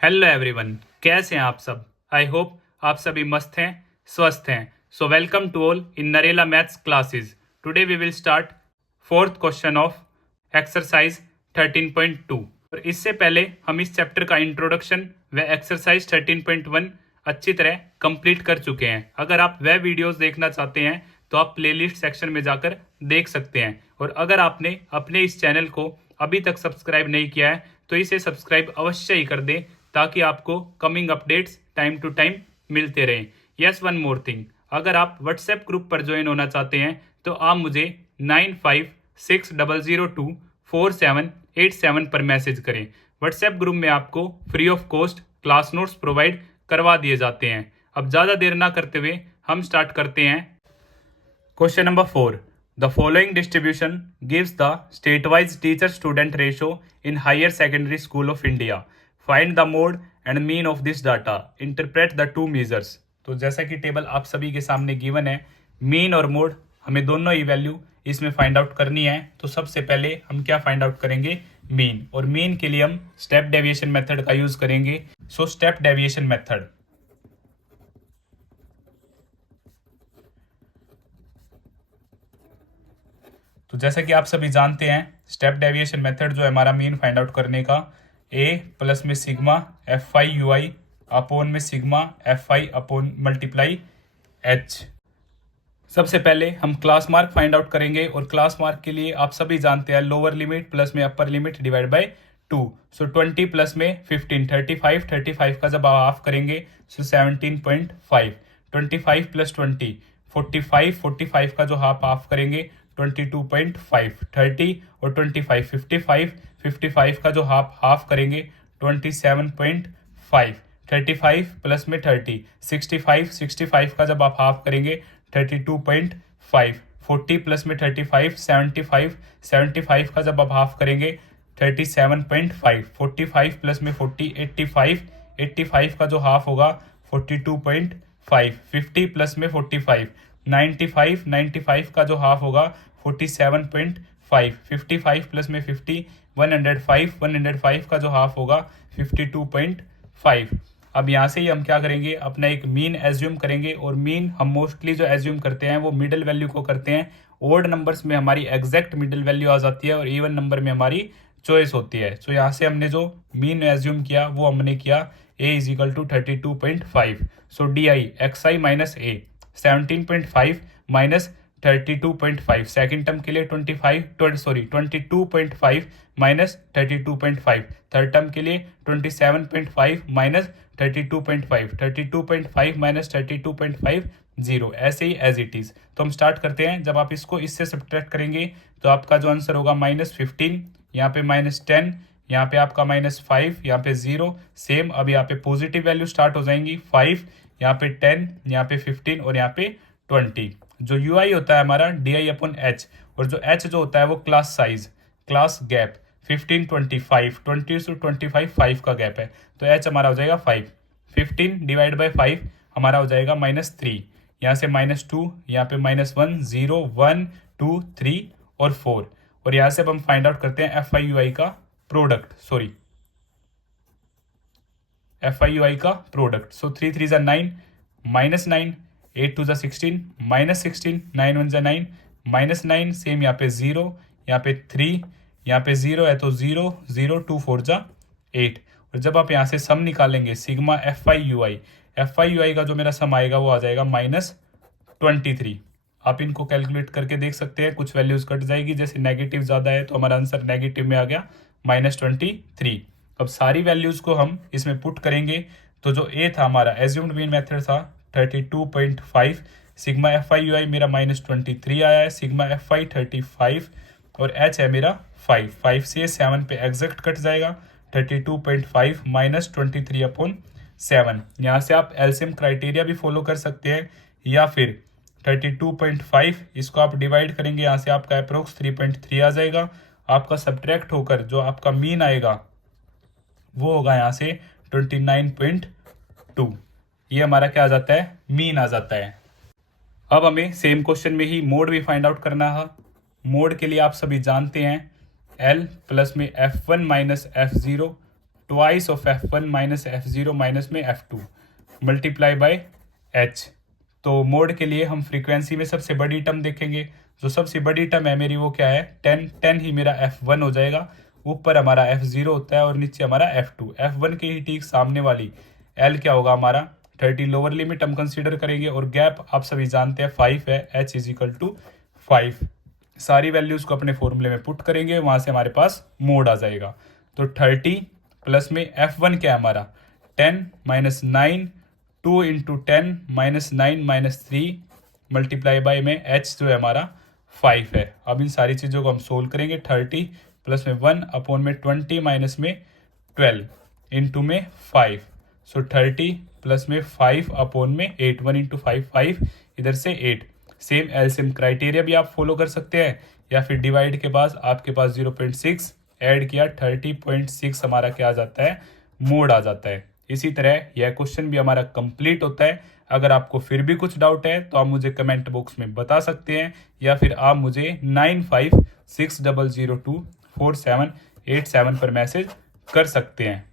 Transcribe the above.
Hello everyone, कैसे हैं आप सब। आई होप आप सभी मस्त हैं, स्वस्थ हैं। So welcome to all in Narela maths classes. Today we will start fourth question of exercise 13.2। और इससे पहले हम इस चैप्टर का इंट्रोडक्शन व एक्सरसाइज 13.1 अच्छी तरह कंप्लीट कर चुके हैं। अगर आप वह वीडियोस देखना चाहते हैं तो आप प्लेलिस्ट सेक्शन में जाकर देख सकते हैं। और अगर आपने अपने इस चैनल को अभी तक सब्सक्राइब नहीं किया है तो इसे सब्सक्राइब अवश्य ही कर दें, ताकि आपको coming updates time to time मिलते रहें। यस, वन मोर थिंग, अगर आप व्हाट्सएप ग्रुप पर ज्वाइन होना चाहते हैं तो आप मुझे 9560024787 पर मैसेज करें। व्हाट्सएप ग्रुप में आपको free of cost class notes provide करवा दिए जाते हैं। अब ज़्यादा देर ना करते हुए हम स्टार्ट करते हैं। Question number 4. The following distribution gives the state-wise teacher-student ratio in higher secondary school of India. Find the mode and mean of this data. Interpret the two measures. तो जैसा कि टेबल आप सभी के सामने गिवन है, मीन और mode हमें दोनों ही वैल्यू इसमें फाइंड आउट करनी है। तो सबसे पहले हम क्या फाइंड आउट करेंगे, मीन। और मीन के लिए हम स्टेप डेविएशन मेथड का यूज करेंगे। सो स्टेप डेविएशन मेथड, तो जैसा कि आप सभी जानते हैं, स्टेप डेविएशन मेथड जो है हमारा मीन फाइंड आउट करने का, ए प्लस में sigma F I U I upon में sigma F I upon multiply H. सबसे पहले हम क्लास मार्क फाइंड आउट करेंगे। और क्लास मार्क के लिए आप सभी जानते हैं लोअर लिमिट प्लस में upper limit divide by 2। So 20 plus में 15, 35 का जब आप हाफ करेंगे सो 17.5। 25 प्लस 20 45 का जो हाफ करेंगे 22.5। 30 और 25 55 का जो हाफ करेंगे 27.5। 35 प्लस में 30 65 का जब आप हाफ करेंगे 32.5। 40 प्लस में 35 75 का जब आप हाफ करेंगे 37.5। 45 प्लस में 40 85 का जो हाफ होगा 42.5। 50 प्लस में 45 95 का जो हाफ होगा 47.5। 55 प्लस में 50 105 का जो हाफ होगा 52.5। अब यहाँ से ही हम क्या करेंगे, अपना एक मीन एज्यूम करेंगे। और मीन हम मोस्टली जो एज्यूम करते हैं वो मिडिल वैल्यू को करते हैं। ओड नंबर्स में हमारी एग्जैक्ट मिडिल वैल्यू आ जाती है और इवन नंबर में हमारी चॉइस होती है। सो यहाँ से हमने जो मीन एज्यूम किया वो हमने किया a is equal to 32.5। So D I X I minus A 17.5 minus 32.5। Second term के लिए 22.5 माइनस 32.5। थर्ड टर्म के लिए 27.5 माइनस 32.5। 32.5 माइनस 32.5 0, ऐसे ही एज इट इज। तो हम स्टार्ट करते हैं। जब आप इसको इससे सब्ट्रैक्ट करेंगे तो आपका जो आंसर होगा -15, यहाँ पे -10, यहाँ पे आपका -5, यहाँ पे 0। सेम अब यहाँ पे पॉजिटिव वैल्यू स्टार्ट हो जाएंगी 5, यहाँ पे 10, यहाँ पे 15 और यहाँ पे 20। जो यू आई होता है हमारा डी आई अपॉन एच, और जो एच जो होता है वो क्लास साइज, क्लास गैप 15 25 20 से 25 5 का गैप है। तो एच हमारा हो जाएगा 5। 15 डिवाइड बाई 5 हमारा हो जाएगा -3, यहाँ से -2, यहाँ पे -1 0 1 2 3 और 4। और यहाँ से अब हम फाइंड आउट करते हैं एफ आई यू आई का product, sorry F I U I का प्रोडक्ट। सो 3 3 9 -9, 8 2 16 -16, 9 1 9 -9। सेम यहाँ पे 0, यहाँ पे 3, यहाँ पे 0 है तो 0 0 2 4 8। और जब आप यहाँ से सम निकालेंगे sigma F I U I का जो मेरा सम आएगा वो आ जाएगा -23। आप इनको कैलकुलेट करके देख सकते हैं, कुछ वैल्यूज कट जाएगी। जैसे नेगेटिव ज़्यादा है तो हमारा आंसर नेगेटिव में आ गया -23। अब सारी वैल्यूज को हम इसमें पुट करेंगे। तो जो ए था हमारा एज्यूम्ड मीन मेथड था 32.5, सिग्मा एफ आई यू आई मेरा -23 आया है, सिग्मा एफ आई 35 और एच है मेरा 5 से 7 पे एग्जैक्ट कट जाएगा 32.5 -23 अपॉन 7। यहाँ से आप एलसीएम क्राइटेरिया भी फॉलो कर सकते हैं, या फिर 32.5 इसको आप डिवाइड करेंगे, यहाँ से आपका अप्रोक्स 3.3 आ जाएगा। आपका सब्ट्रैक्ट होकर जो आपका मीन आएगा वो होगा यहाँ से 29.2। ये हमारा क्या आ जाता है, मीन आ जाता है। अब हमें सेम क्वेश्चन में ही मोड भी फाइंड आउट करना है। मोड के लिए आप सभी जानते हैं L प्लस में F1 minus F0 twice of F1 minus F0 minus में F2 मल्टीप्लाई बाय H। तो मोड के लिए हम फ्रीक्वेंसी में सबसे बड़ी टर्म देखेंगे। जो सबसे बड़ी टर्म है मेरी वो क्या है 10 ही मेरा F1 हो जाएगा। ऊपर हमारा F0 होता है और नीचे हमारा F2। F1 के ही ठीक सामने वाली L क्या होगा हमारा 30 लोअर लिमिट हम कंसीडर करेंगे और गैप आप सभी जानते हैं 5 है। H is equal to 5। सारी वैल्यूज को अपने फॉर्मूले में पुट करेंगे, वहां से हमारे पास मोड आ जाएगा। तो 30 प्लस में F1 क्या है हमारा 10 minus 9 2 into 10 minus 9 minus 3 multiply by में H जो है हमारा 5 है। अब इन सारी चीज़ों को हम सोल्व करेंगे। 30 प्लस में 1 अपॉन में 20 माइनस में 12 इंटू में 5। सो 30 प्लस में 5 अपॉन में 8 1 इंटू 5 5 इधर से 8। सेम एलसीएम क्राइटेरिया भी आप फॉलो कर सकते हैं या फिर डिवाइड के बाद आपके पास 0.6 ऐड किया 30.6 हमारा क्या आ जाता है मोड आ जाता है। इसी तरह यह क्वेश्चन भी हमारा कंप्लीट होता है। अगर आपको फिर भी कुछ डाउट है तो आप मुझे कमेंट बॉक्स में बता सकते हैं या फिर आप मुझे 9560024787 पर मैसेज कर सकते हैं।